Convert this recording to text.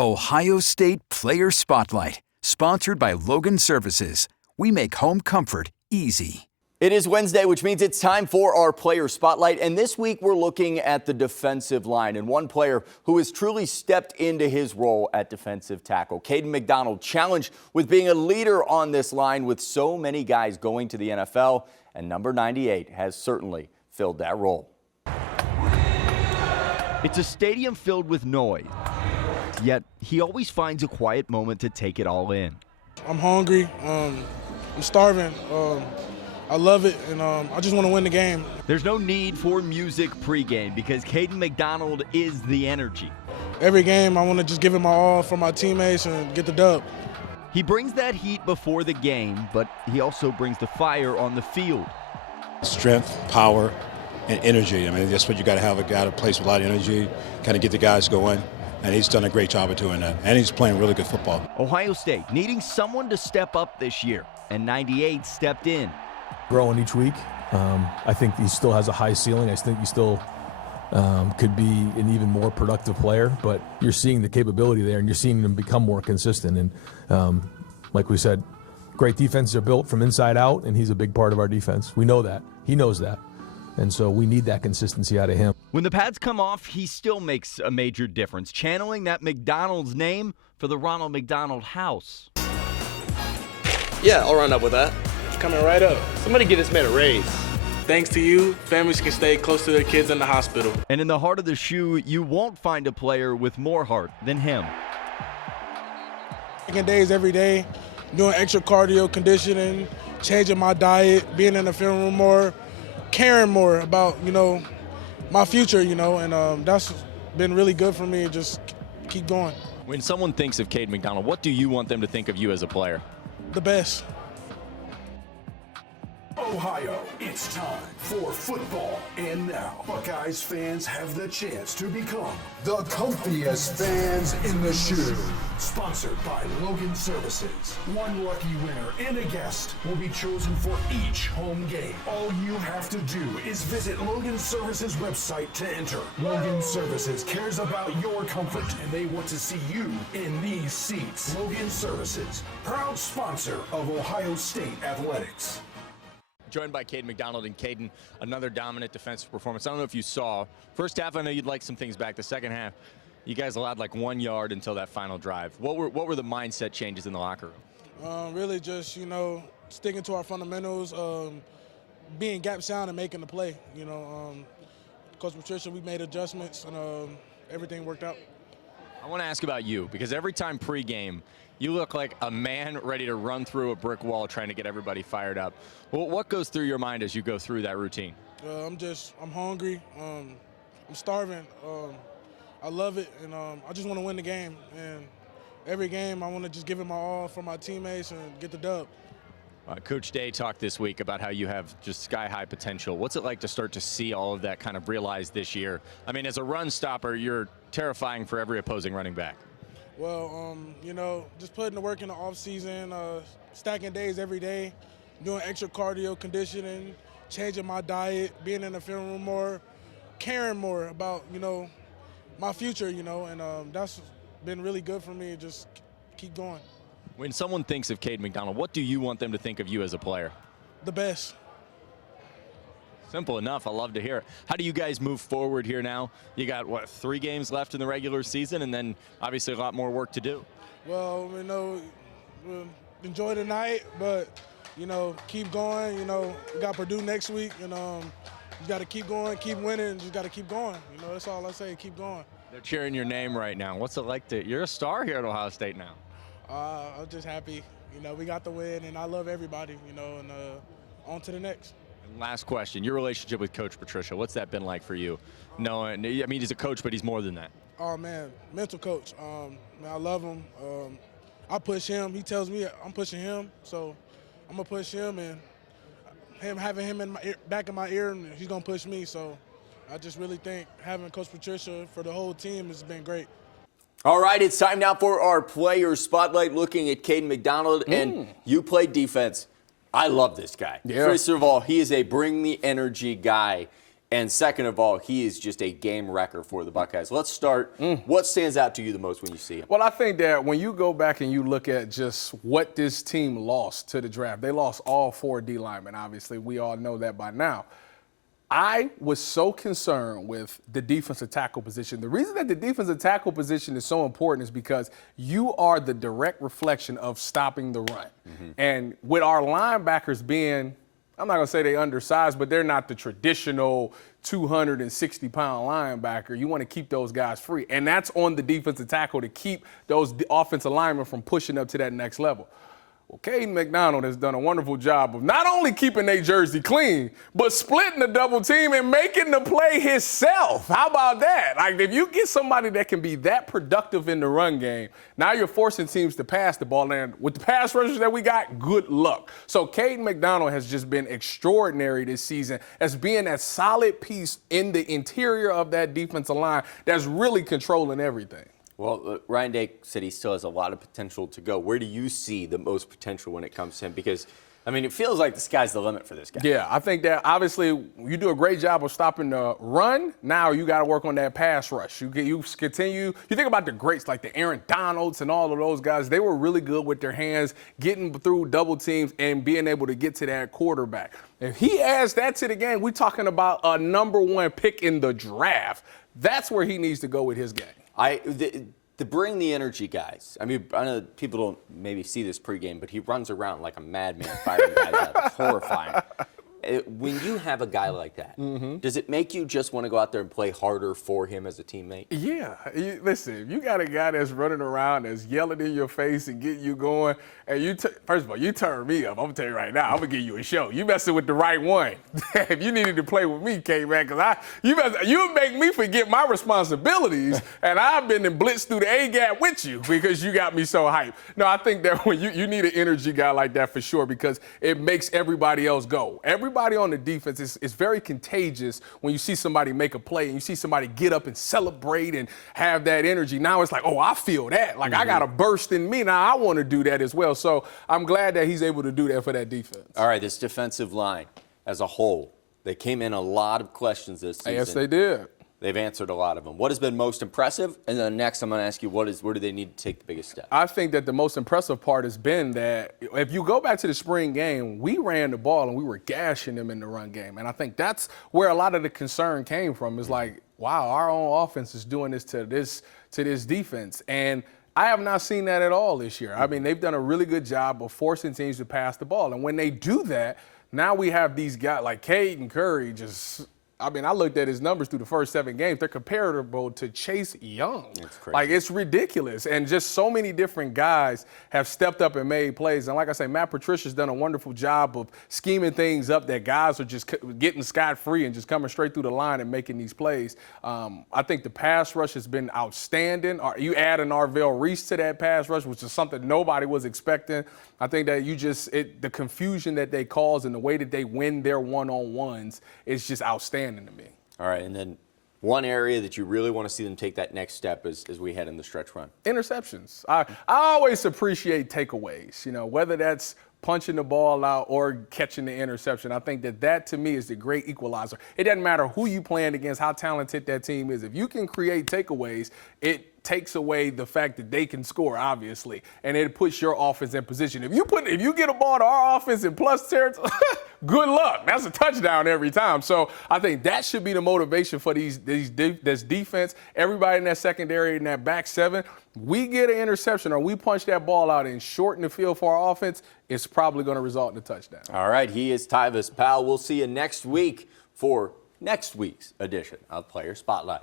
Ohio State Player Spotlight, sponsored by Logan Services. We make home comfort easy. It is Wednesday, which means it's time for our Player Spotlight. And this week we're looking at the defensive line and one player who has truly stepped into his role at defensive tackle. Kayden McDonald challenged with being a leader on this line with so many guys going to the NFL. And number 98 has certainly filled that role. It's a stadium filled with noise. Yet, he always finds a quiet moment to take it all in. I'm hungry. I'm starving. I love it, and I just want to win the game. There's no need for music pregame because Kayden McDonald is the energy. Every game, I want to just give it my all for my teammates and get the dub. He brings that heat before the game, but he also brings the fire on the field. Strength, power, and energy. I mean, that's what you got to have, a guy that plays with a lot of energy, kind of get the guys going. And he's done a great job of doing that. And he's playing really good football. Ohio State needing someone to step up this year, and 98 stepped in. Growing each week. I think he still has a high ceiling. I think he still could be an even more productive player. But you're seeing the capability there, and you're seeing him become more consistent. And like we said, great defenses are built from inside out, and he's a big part of our defense. We know that. He knows that. And so we need that consistency out of him. When the pads come off, he still makes a major difference, channeling that McDonald's name for the Ronald McDonald House. Yeah, I'll run up with that. It's coming right up. Somebody get this man a raise. Thanks to you, families can stay close to their kids in the hospital. And in the heart of the shoe, you won't find a player with more heart than him. Taking days every day, doing extra cardio, conditioning, changing my diet, being in the film room more, caring more about, my future, and that's been really good for me. Just keep going. When someone thinks of Kayden McDonald, what do you want them to think of you as a player? The best. Ohio, it's time for football. And now, Buckeyes fans have the chance to become the comfiest fans in the shoe. Sponsored by Logan Services. One lucky winner and a guest will be chosen for each home game. All you have to do is visit Logan Services website to enter. Logan Services cares about your comfort, and they want to see you in these seats. Logan Services, proud sponsor of Ohio State Athletics. Joined by Kayden McDonald, and Kayden, another dominant defensive performance. I don't know if you saw. First half, I know you'd like some things back. The second half, you guys allowed like 1 yard until that final drive. What were the mindset changes in the locker room? Really just, sticking to our fundamentals, being gap sound and making the play. Coach Patricia, we made adjustments, and everything worked out. I want to ask about you, because every time pregame, you look like a man ready to run through a brick wall trying to get everybody fired up. Well, what goes through your mind as you go through that routine? I'm hungry. I'm starving. I love it, and I just want to win the game. And every game, I want to just give it my all for my teammates and get the dub. Coach Day talked this week about how you have just sky-high potential. What's it like to start to see all of that kind of realized this year? I mean, as a run stopper, you're terrifying for every opposing running back. Well, just putting the work in the off-season, stacking days every day, doing extra cardio, conditioning, changing my diet, being in the film room more, caring more about, my future, and that's been really good for me. Just keep going. When someone thinks of Kayden McDonald, what do you want them to think of you as a player? The best. Simple enough. I love to hear it. How do you guys move forward here now? You got, 3 games left in the regular season, and then obviously a lot more work to do. Well, enjoy the night, but, keep going. We got Purdue next week, and you got to keep going, keep winning, just got to keep going. That's all I say, keep going. They're cheering your name right now. What's it like you're a star here at Ohio State now? I'm just happy. We got the win, and I love everybody, and on to the next. And last question, your relationship with Coach Patricia, what's that been like for you? He's a coach, but he's more than that. Oh, man, mental coach. I love him. I push him. He tells me I'm pushing him, so I'm going to push him, and having him in my ear, back in my ear, he's going to push me. So I just really think having Coach Patricia for the whole team has been great. All right, it's time now for our player spotlight, looking at Kayden McDonald, and you played defense. I love this guy. Yeah. First of all, he is a bring the energy guy. And second of all, he is just a game wrecker for the Buckeyes. Let's start. What stands out to you the most when you see him? Well, I think that when you go back and you look at just what this team lost to the draft, they lost all 4 D linemen. Obviously, we all know that by now. I was so concerned with the defensive tackle position. The reason that the defensive tackle position is so important is because you are the direct reflection of stopping the run. And with our linebackers being, I'm not going to say they're undersized, but they're not the traditional 260-pound linebacker. You want to keep those guys free. And that's on the defensive tackle to keep those offensive linemen from pushing up to that next level. Well, Kayden McDonald has done a wonderful job of not only keeping their jersey clean, but splitting the double team and making the play himself. How about that? Like, if you get somebody that can be that productive in the run game, now you're forcing teams to pass the ball. And with the pass rushers that we got, good luck. So Kayden McDonald has just been extraordinary this season as being that solid piece in the interior of that defensive line that's really controlling everything. Well, Ryan Day said he still has a lot of potential to go. Where do you see the most potential when it comes to him? Because, I mean, it feels like the sky's the limit for this guy. Yeah, I think that obviously you do a great job of stopping the run. Now you got to work on that pass rush. You continue. You think about the greats like the Aaron Donalds and all of those guys. They were really good with their hands, getting through double teams and being able to get to that quarterback. If he adds that to the game, we're talking about a #1 pick in the draft. That's where he needs to go with his game. To bring the energy guys. I mean, I know people don't maybe see this pregame, but he runs around like a madman firing guys out. It's horrifying. When you have a guy like that, does it make you just want to go out there and play harder for him as a teammate? Yeah. Listen, if you got a guy that's running around, that's yelling in your face and getting you going, and first of all, you turn me up. I'm going to tell you right now, I'm going to give you a show. You messing with the right one. If you needed to play with me, K-Man, because you make me forget my responsibilities, and I've been blitzed through the A-gap with you because you got me so hyped. No, I think that when you need an energy guy like that for sure because it makes everybody else go. Everybody on the defense is very contagious when you see somebody make a play and you see somebody get up and celebrate and have that energy. Now it's like, oh, I feel that. Like, I got a burst in me. Now I want to do that as well. So I'm glad that he's able to do that for that defense. All right, this defensive line as a whole, they came in a lot of questions this season. Yes, they did. They've answered a lot of them. What has been most impressive? And then next, I'm going to ask you, where do they need to take the biggest step? I think that the most impressive part has been that if you go back to the spring game, we ran the ball and we were gashing them in the run game. And I think that's where a lot of the concern came from. Is like, wow, our own offense is doing this to this defense. And I have not seen that at all this year. I mean, they've done a really good job of forcing teams to pass the ball. And when they do that, now we have these guys like Caden Curry just – I mean, I looked at his numbers through the first 7 games. They're comparable to Chase Young. That's crazy. Like, it's ridiculous. And just so many different guys have stepped up and made plays. And like I say, Matt Patricia's done a wonderful job of scheming things up that guys are just getting scot-free and just coming straight through the line and making these plays. I think the pass rush has been outstanding. You add an Arvell Reese to that pass rush, which is something nobody was expecting. I think that the confusion that they cause and the way that they win their one-on-ones is just outstanding to me. All right, and then one area that you really want to see them take that next step as we head in the stretch run. Interceptions. I always appreciate takeaways, whether that's punching the ball out or catching the interception. I think that to me is the great equalizer. It doesn't matter who you playing against, how talented that team is. If you can create takeaways, it takes away the fact that they can score, obviously, and it puts your offense in position. If you get a ball to our offense in plus territory, good luck. That's a touchdown every time. So I think that should be the motivation for this defense. Everybody in that secondary, in that back seven, we get an interception or we punch that ball out and shorten the field for our offense, it's probably going to result in a touchdown. All right, he is Tyvis Powell. We'll see you next week for next week's edition of Player Spotlight.